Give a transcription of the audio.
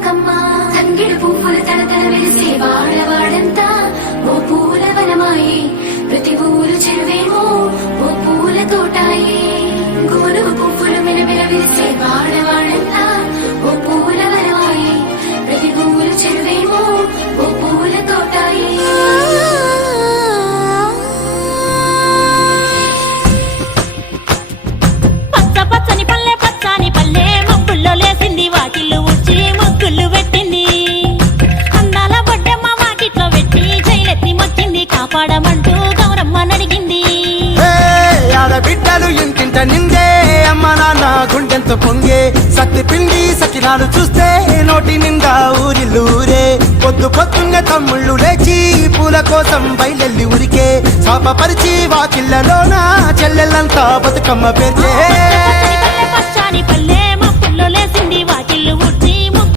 బతుకమ్మ తంగిడు పువ్వులు తలతల వెలిసే వాడవాడంతా ఓ పూల వనమాయే ప్రతి ఊరు చెరువేమో ఓ పూల తోటాయే గునుగు పువ్వులు మెలమెల వెలిసే వాడవాడంతా ఓ పూల వనమాయే ప్రతి ఊరు చెరువేమో ఓ పూల తోటాయే లేసింది వాకిళ్ళు ఉచ్చి ముగ్గులు పెట్టింది అందాల బొడ్డమ్మ వాకిట్లో పెట్టి జైలెత్తి మొచ్చింది కాపాడమంటూ గౌరమ్మ నడిగింది ఆడబిడ్డలు ఇంటింట నిందే అమ్మ నాన్న గుండెంతో పొంగే సత్తి పిండి సకినాలు చూస్తే నోటి నిండా ఊరిల్లూరే పొద్దు పొద్దున్నే తమ్ముళ్ళు లేచి పూల కోసం బయలెల్లి ఉరికే శాపపరిచి వాకిళ్ళలోన చెల్లెళ్ళంతా బతుకమ్మ పేర్చే